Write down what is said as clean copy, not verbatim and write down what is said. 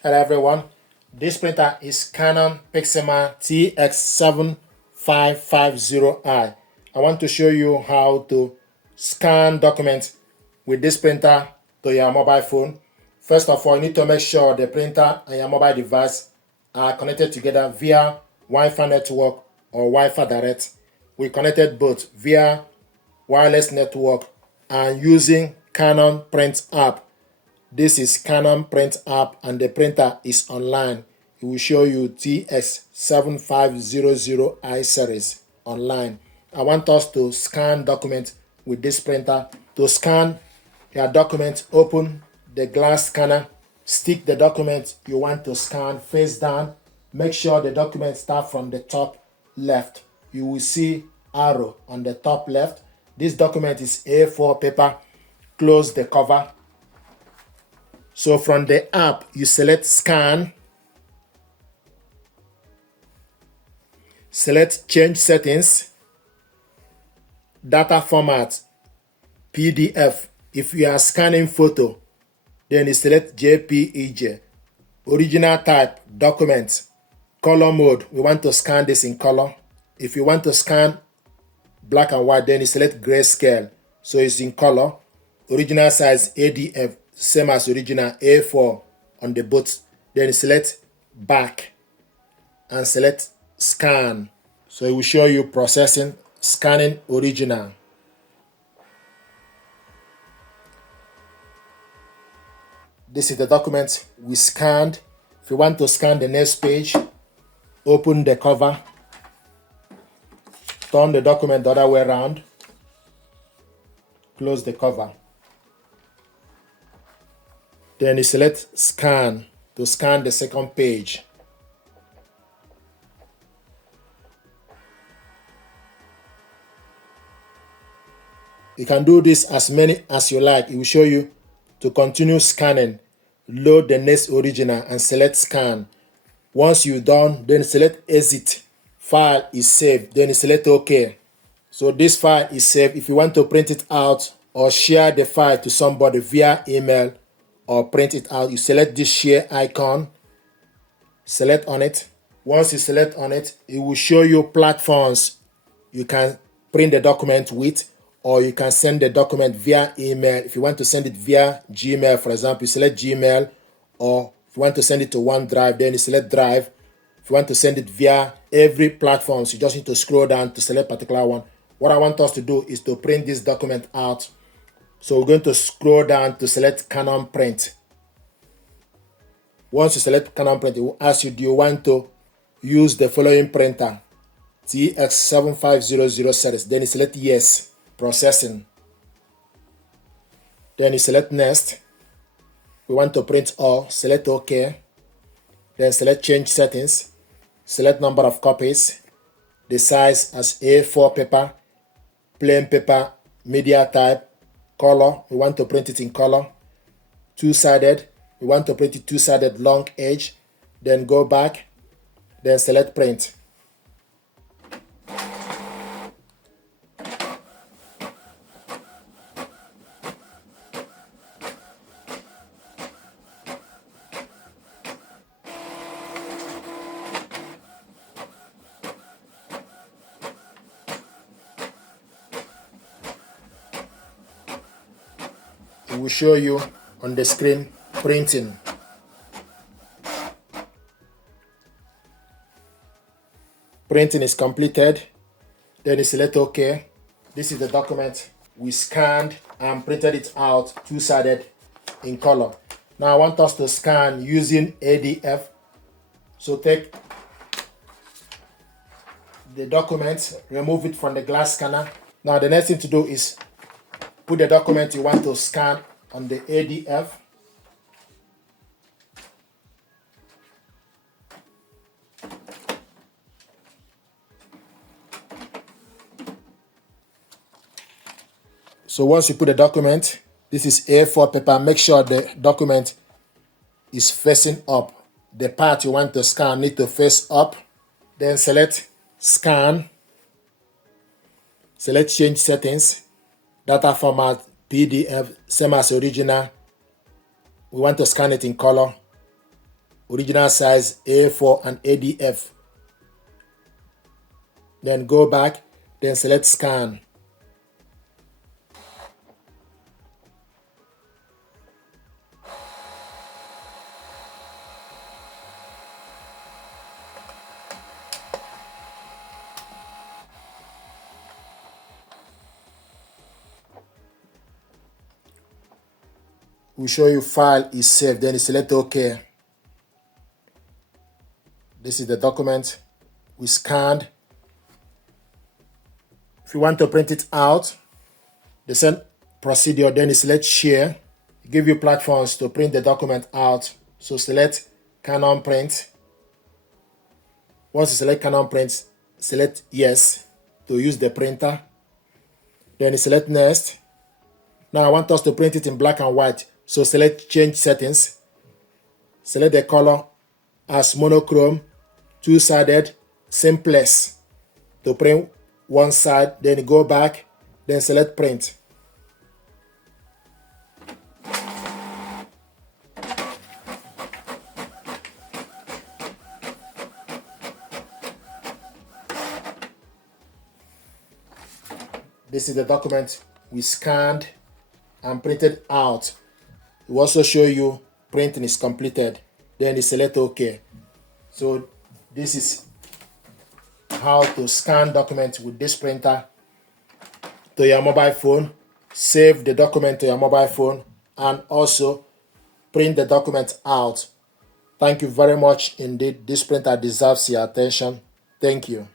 Hello everyone, this printer is Canon Pixma TS7550i. I want to show you how to scan documents with this printer to your mobile phone. First of all, you need to make sure the printer and your mobile device are connected together via Wi-Fi network or Wi-Fi direct. We connected both via wireless network and using Canon Print app. This is Canon Print app and the printer is online. It will show you TS7500i series online. I want us to scan documents with this printer. To scan your document, open the glass scanner, stick the document you want to scan face down. Make sure the document starts from the top left. You will see arrow on the top left. This document is A4 paper. Close the cover. So from the app, you select scan, select change settings, data format, PDF. If you are scanning photo, then you select JPEG, original type, document, color mode. We want to scan this in color. If you want to scan black and white, then you select grayscale. So it's in color. Original size ADF, same as original A4 on the both. Then select back and select scan. So it will show you processing, scanning original. This is the document we scanned. If you want to scan the next page, open the cover, turn the document the other way around, close the cover. Then you select scan to scan the second page. You can do this as many as you like. It will show you to continue scanning. Load the next original and select scan. Once you're done, then select exit. File is saved. Then you select OK. So this file is saved. If you want to print it out or share the file to somebody via email, or print it out, you select this share icon, select on it. Once you select on it, it will show you platforms you can print the document with, or you can send the document via email. If you want to send it via Gmail, for example, you select Gmail, or if you want to send it to OneDrive, then you select Drive. If you want to send it via every platform, so you just need to scroll down to select a particular one. What I want us to do is to print this document out. So we're going to scroll down to select Canon Print. Once you select Canon Print, it will ask you, do you want to use the following printer? TX7500 series. Then you select yes, processing. Then you select next. We want to print all, select OK. Then select change settings. Select number of copies. The size as A4 paper, plain paper, media type. Color, we want to print it in color. Two-sided, we want to print it two-sided long edge. Then go back, then select print. It will show you on the screen printing. Printing is completed. Then you select OK. This is the document we scanned and printed it out two-sided in color. Now I want us to scan using ADF. So take the document, remove it from the glass scanner. Now the next thing to do is put the document you want to scan on the ADF. So once you put the document, this is A4 paper, make sure the document is facing up. The part you want to scan need to face up. Then select scan, select change settings, data format, PDF, same as original. We want to scan it in color. original size A4 and ADF. Then go back, then select scan. Will show you file is saved, then you select OK. This is the document we scanned. If you want to print it out, the same procedure, then you select share. It gives you platforms to print the document out. So select Canon print. Once you select Canon print, select yes to use the printer. Then you select next. Now I want us to print it in black and white. So select change settings. Select the color as monochrome, two-sided, simplest to print one side. Then go back, then select print. This is the document we scanned and printed out. It will also show you printing is completed. Then you select OK. So this is how to scan documents with this printer to your mobile phone, save the document to your mobile phone, and also print the document out. Thank you very much indeed. This printer deserves your attention. Thank you.